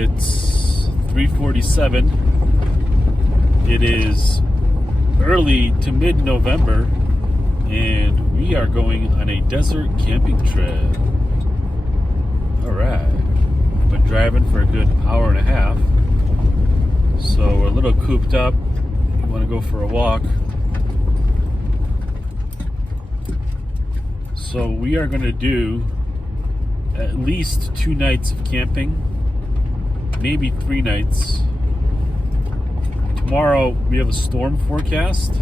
It's 3:47. It is early to mid-November, and we are going on a desert camping trip. All right. I've been driving for a good hour and a half, so we're a little cooped up. We want to go for a walk. So we are going to do at least 2 nights of camping, maybe 3 nights. Tomorrow we have a storm forecast,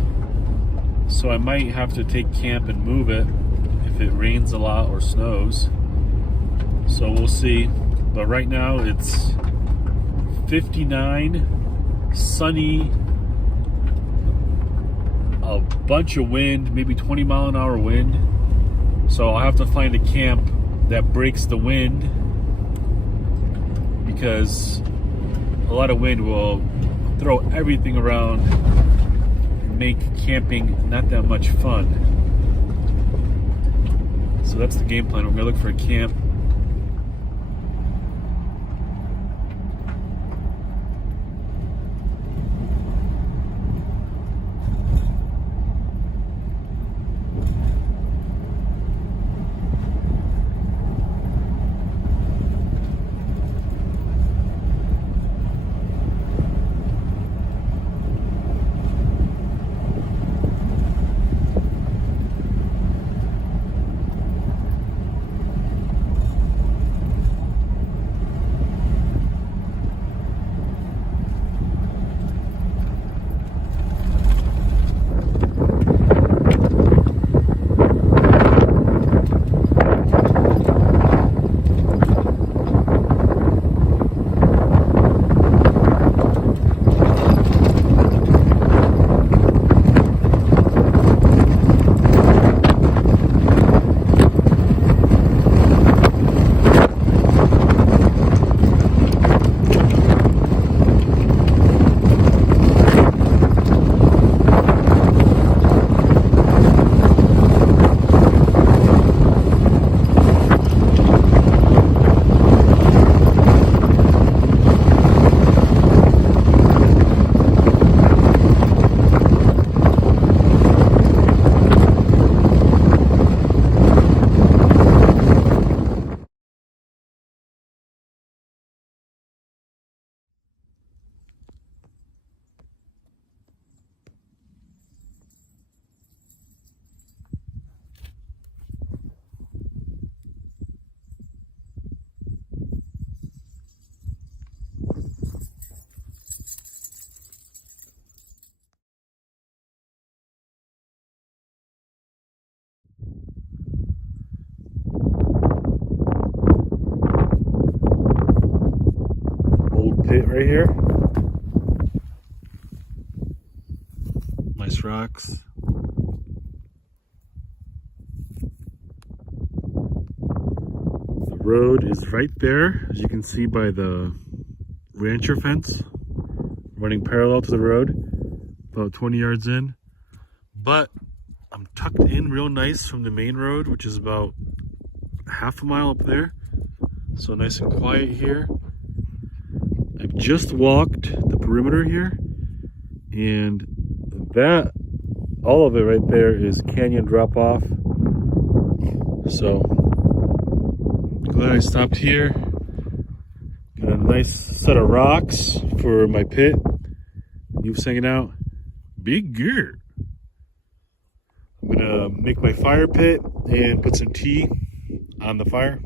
so I might have to take camp and move it if it rains a lot or snows. So we'll see. But right now it's 59, sunny, a bunch of wind, maybe 20 mile an hour wind. So I'll have to find a camp that breaks the wind, because a lot of wind will throw everything around and make camping not that much fun. So that's the game plan. We're gonna look for a camp. Pit right here. Nice rocks. The road is right there, as you can see by the rancher fence, running parallel to the road, about 20 yards in. But I'm tucked in real nice from the main road, which is about half a mile up there. So nice and quiet here. I've just walked the perimeter here, and that, all of it right there is canyon drop off. So glad I stopped here. Got a nice set of rocks for my pit. He was hanging out. Big gear. I'm gonna make my fire pit and put some tea on the fire.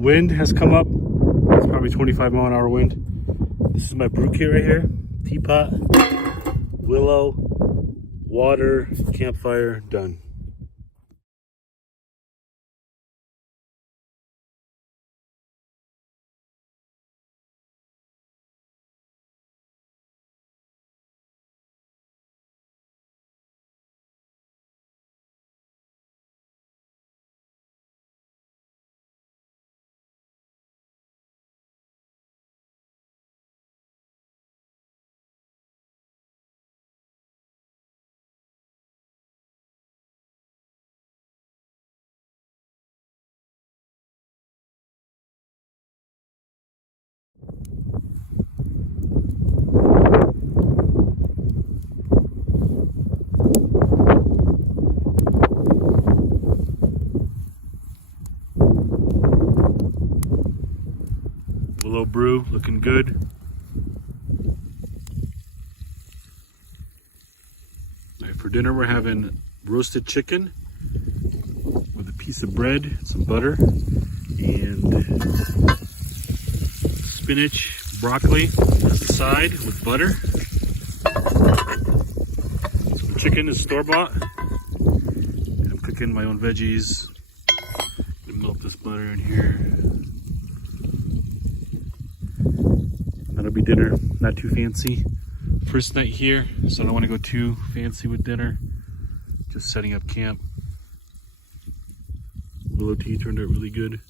wind has come up. It's probably 25-mile-an-hour wind. This is my brew kit right here. Teapot, willow, water, campfire, done. Willow brew, looking good. All right, for dinner we're having roasted chicken with a piece of bread, some butter, and spinach, broccoli as a side with butter. Some chicken is store-bought. And I'm cooking my own veggies. I'm gonna melt this butter in here. That'll be dinner, not too fancy. First night here, so I don't want to go too fancy with dinner. Just setting up camp. Willow tea turned out really good.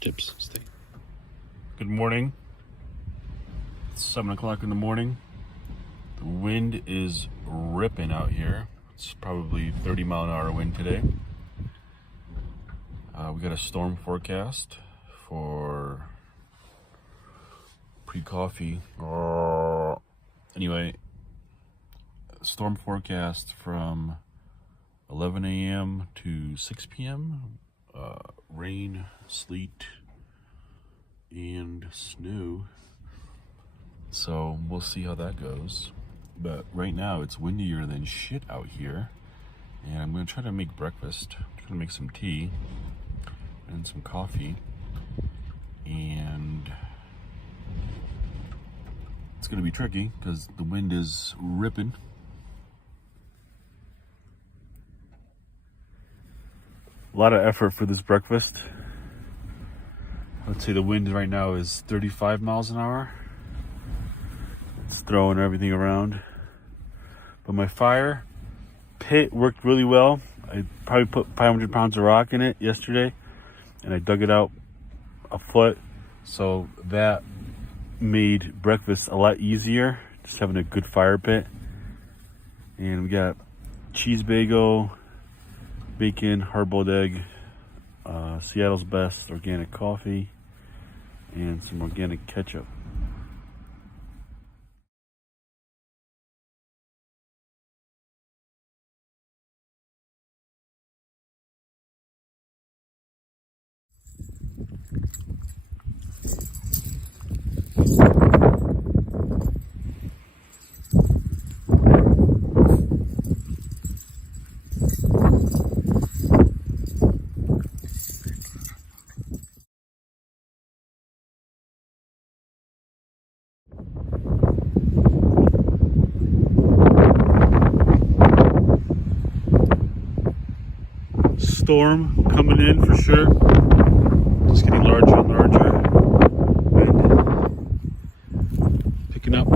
Chips, stay. Good morning. It's 7 o'clock in the morning. The wind is ripping out here. It's probably 30-mile-an-hour wind today. We got a storm forecast for pre-coffee. Anyway, storm forecast from 11 a.m. to 6 p.m. Rain, sleet, and snow. So we'll see how that goes. But right now it's windier than shit out here. And I'm gonna try to make breakfast. I'm gonna make some tea and some coffee. And it's gonna be tricky because the wind is ripping. A lot of effort for this breakfast. Let's say the wind right now is 35 miles an hour. It's throwing everything around. But my fire pit worked really well. I probably put 500 pounds of rock in it yesterday, and I dug it out a foot. So that made breakfast a lot easier, just having a good fire pit. And we got cheese bagel, bacon, hard-boiled egg, Seattle's Best organic coffee, and some organic ketchup. Storm coming in for sure. Just getting larger and larger. And picking up.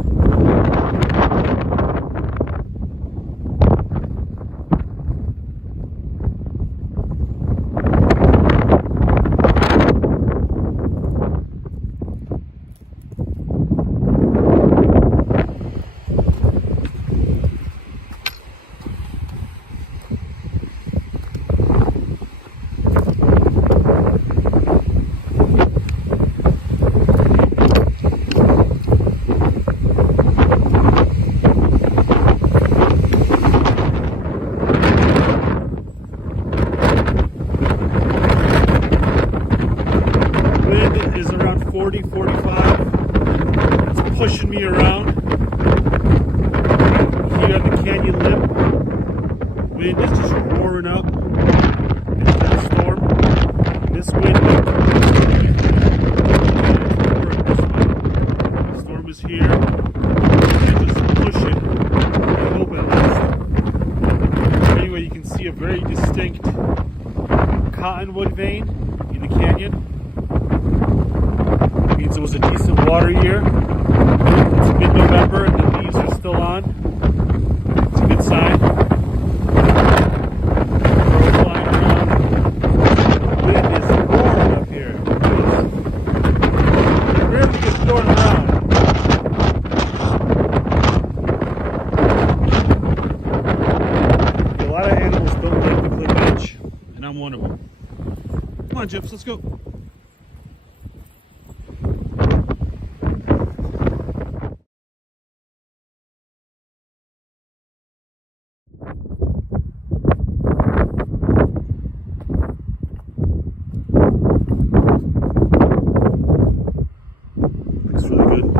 pushing me around here on the canyon lip. Wind is just roaring up. It's a storm. This wind, the storm is here. And just pushing. I hope it lasts. Anyway, you can see a very distinct cottonwood vein in the canyon. It means it was a decent water year. It's mid-November and the leaves are still on. It's a good sign. Birds flying around. The wind is roaring up here. It rarely gets blowing around. A lot of animals don't like the cliff edge, and I'm one of them. Come on, Gyps, let's go. Looks really good.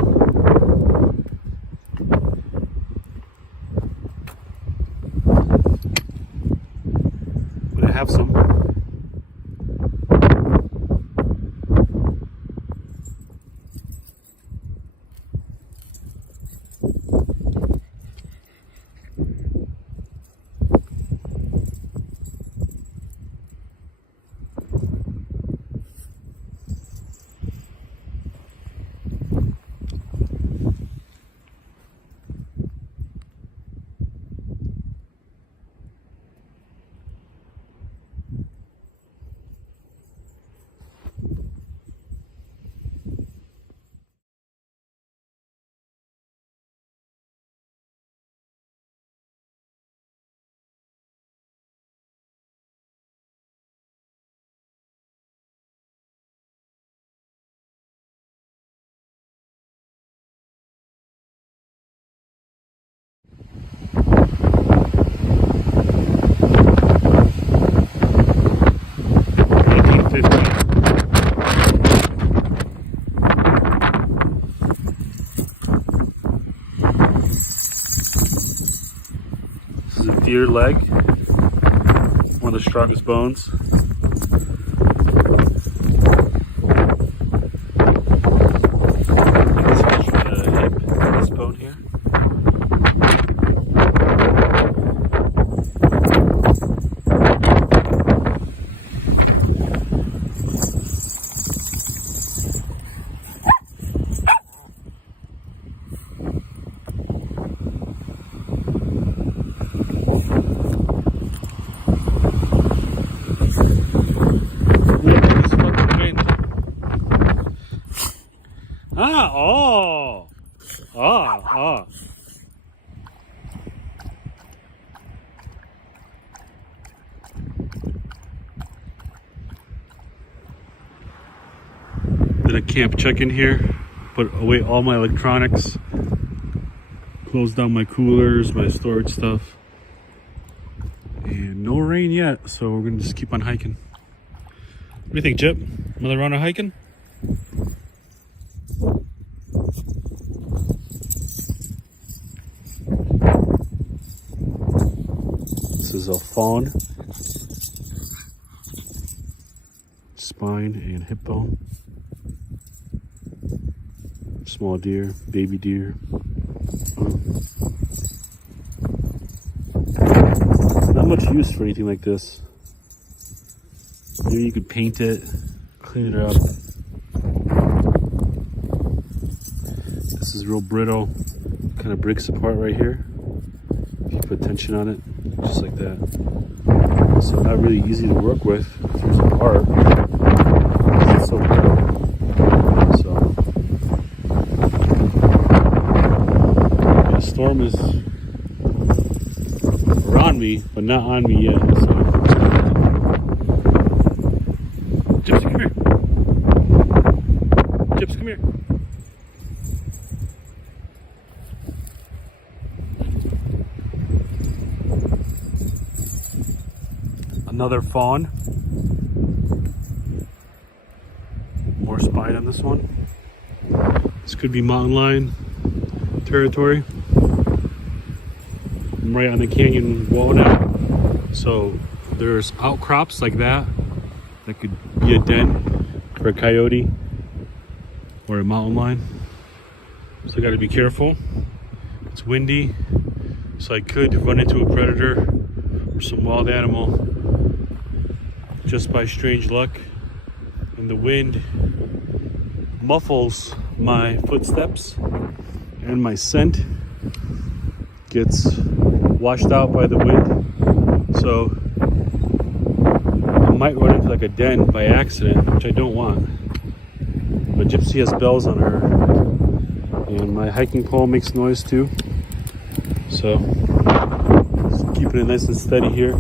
But I have some. This is a deer leg, one of the strongest bones. Especially the hip, this bone here. Ah. Did a camp check-in here, put away all my electronics, closed down my coolers, my storage stuff, and no rain yet, so we're gonna just keep on hiking. What do you think, Chip? Another round of hiking? This is a fawn, spine and hip bone, small deer, baby deer. Not much use for anything like this. Maybe you could paint it, clean it up. This is real brittle, kind of breaks apart right here. If you put tension on it, just like that. So not really easy to work with if there's a part. It's so brittle. So yeah, the storm is around me, but not on me yet. So Gypsy, come here. Gypsy, come here. Another fawn. More spine on this one. This could be mountain lion. territory. I'm right on the canyon wall now. So there's outcrops like that could be a den for a coyote or a mountain lion. So I got to be careful. It's windy, so I could run into a predator or some wild animal just by strange luck. And the wind muffles my footsteps, and my scent gets washed out by the wind. So I might run into like a den by accident, which I don't want. But Gypsy has bells on her, and my hiking pole makes noise too. So just keeping it nice and steady here.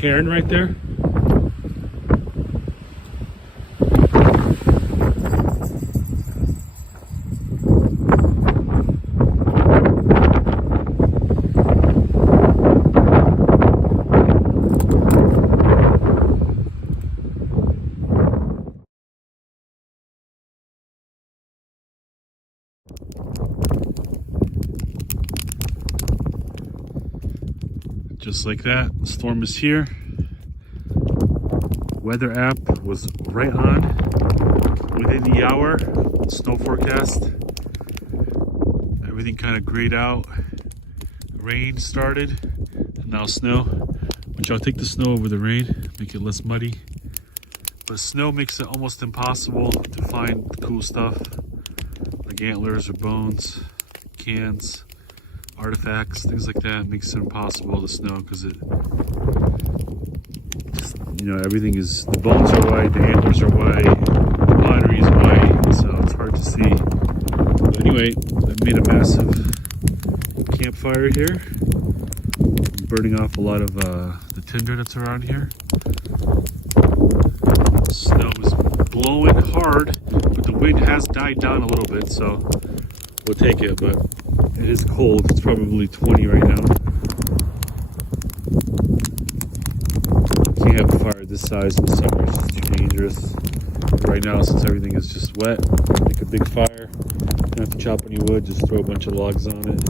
Cairn right there. Just like that, the storm is here. Weather app was right on within the hour. Snow forecast. Everything kind of grayed out. Rain started, and now snow. Which I'll take the snow over the rain, make it less muddy. But snow makes it almost impossible to find cool stuff like antlers or bones, cans, artifacts, things like that. It makes it impossible to snow because it just, you know, everything is, the bones are white, the antlers are white, the pottery is white, so it's hard to see. But anyway, I made a massive campfire here. I'm burning off a lot of the tinder that's around here. Snow is blowing hard, but the wind has died down a little bit, so we'll take it. But it is cold. It's probably 20 right now. Can't have a fire this size in the summer. It's just too dangerous. But right now, since everything is just wet, make a big fire. Don't have to chop any wood. Just throw a bunch of logs on it.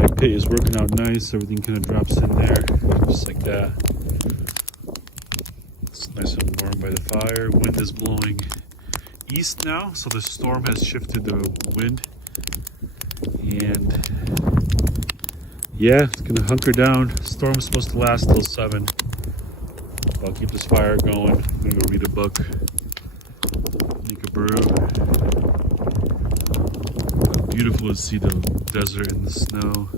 My pit is working out nice. Everything kind of drops in there, just like that. It's nice and warm by the fire. Wind is blowing east now, so the storm has shifted the wind. And yeah, it's gonna hunker down. Storm is supposed to last till 7. I'll keep this fire going. I'm gonna go read a book, make a brew. Beautiful to see the desert and the snow.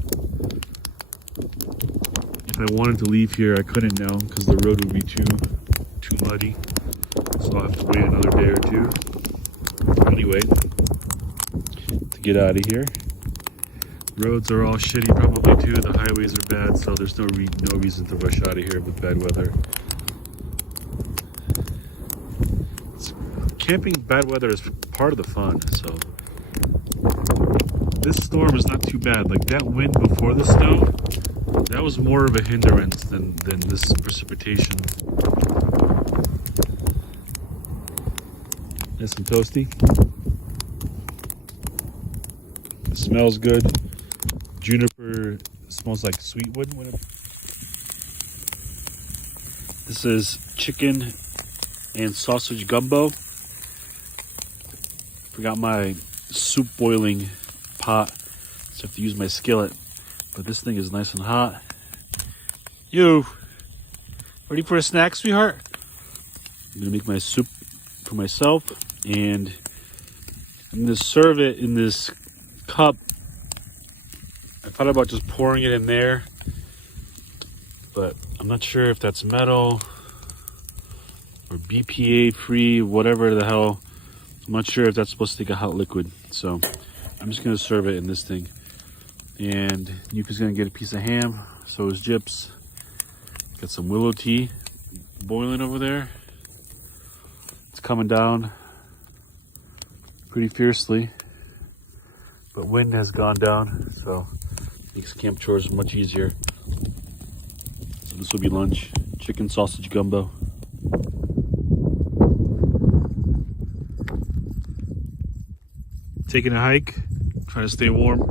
If I wanted to leave here, I couldn't now because the road would be too muddy. So I'll have to wait another day or two. Anyway, to get out of here. Roads are all shitty probably too. The highways are bad, so there's no reason to rush out of here with bad weather. Camping bad weather is part of the fun, so this storm is not too bad. Like that wind before the snow, that was more of a hindrance than this precipitation. Nice and toasty. It smells good. Juniper smells like sweet wood. This is chicken and sausage gumbo. Forgot my soup boiling pot, so I have to use my skillet. But this thing is nice and hot. You ready for a snack, sweetheart? I'm gonna make my soup for myself and I'm gonna serve it in this cup. I thought about just pouring it in there, but I'm not sure if that's metal or BPA free, whatever the hell. I'm not sure if that's supposed to take a hot liquid. So I'm just gonna serve it in this thing. And Yuka's gonna get a piece of ham, so is Gyps. Got some willow tea boiling over there. It's coming down pretty fiercely, but wind has gone down, so makes camp chores much easier. So this will be lunch, chicken sausage gumbo. Taking a hike, trying to stay warm.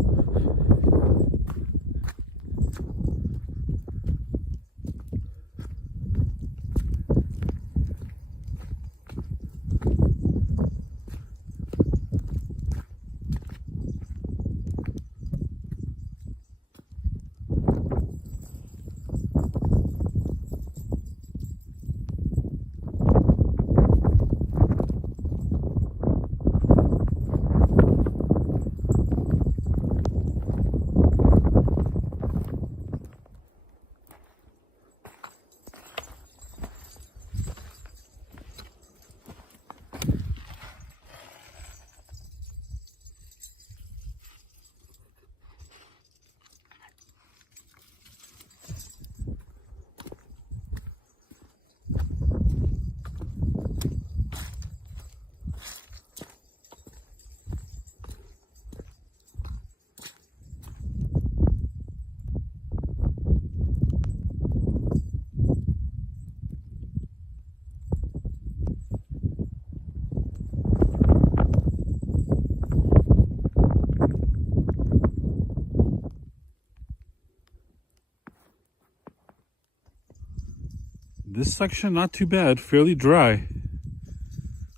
This section, not too bad, fairly dry.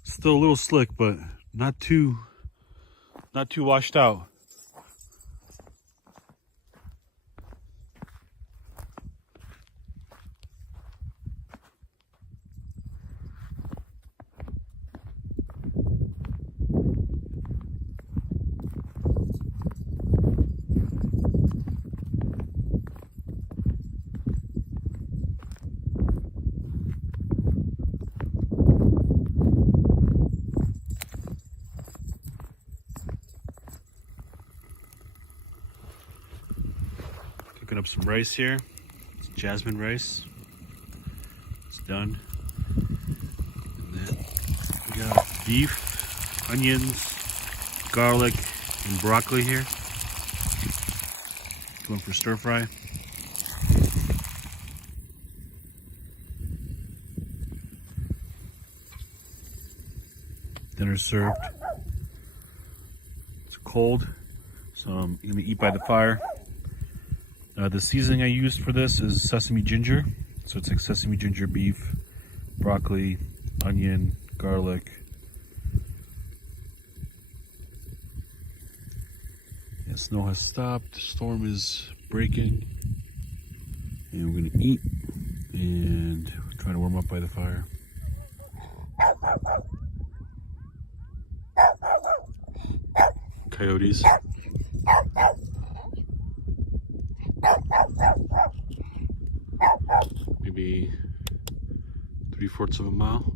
Still a little slick, but not too washed out. Cooking up some rice here. It's jasmine rice. It's done. And then we got beef, onions, garlic, and broccoli here. Going for stir fry. Dinner served. It's cold, so I'm gonna eat by the fire. The seasoning I used for this is sesame ginger. So it's like sesame ginger beef, broccoli, onion, garlic. Yeah, snow has stopped, the storm is breaking. And we're gonna eat and try to warm up by the fire. Coyotes. Maybe 3/4 of a mile.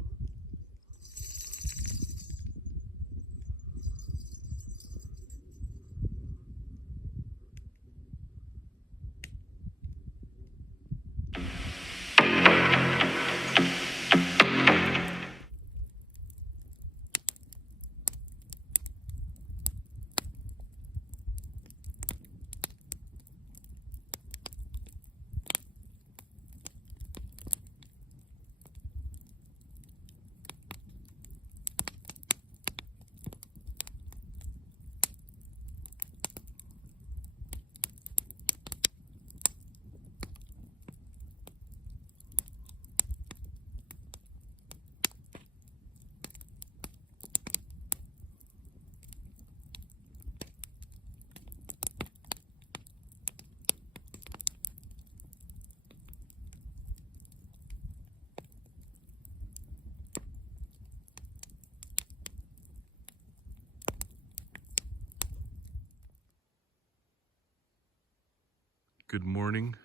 Good morning.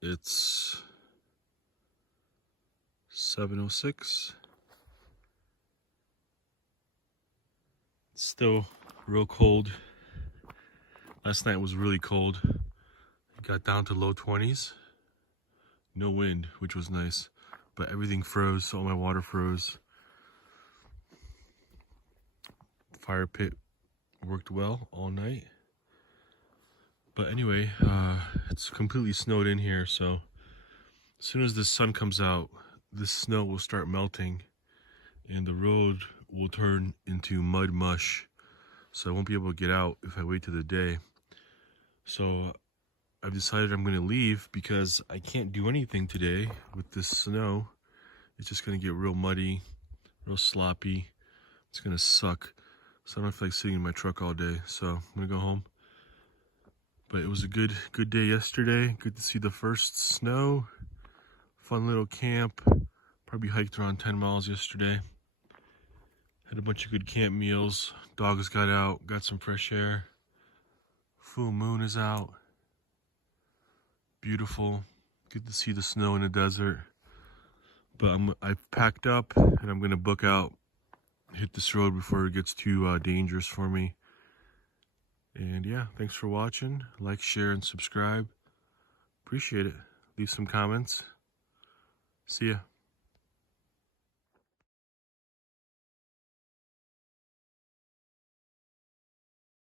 It's 7:06. It's still real cold. Last night was really cold. It got down to low 20s. No wind, which was nice. But everything froze, so all my water froze. Fire pit worked well all night. But anyway, it's completely snowed in here, so as soon as the sun comes out, this snow will start melting and the road will turn into mud mush. So I won't be able to get out if I wait till the day. So I've decided I'm going to leave because I can't do anything today with this snow. It's just going to get real muddy, real sloppy. It's going to suck. So I don't feel like sitting in my truck all day. So I'm going to go home. But it was a good day yesterday. Good to see the first snow. Fun little camp. Probably hiked around 10 miles yesterday. Had a bunch of good camp meals. Dogs got out, got some fresh air. Full moon is out. Beautiful. Good to see the snow in the desert. But I've packed up and I'm gonna book out. Hit this road before it gets too dangerous for me. And yeah, thanks for watching. Like, share, and subscribe. Appreciate it. Leave some comments. See ya.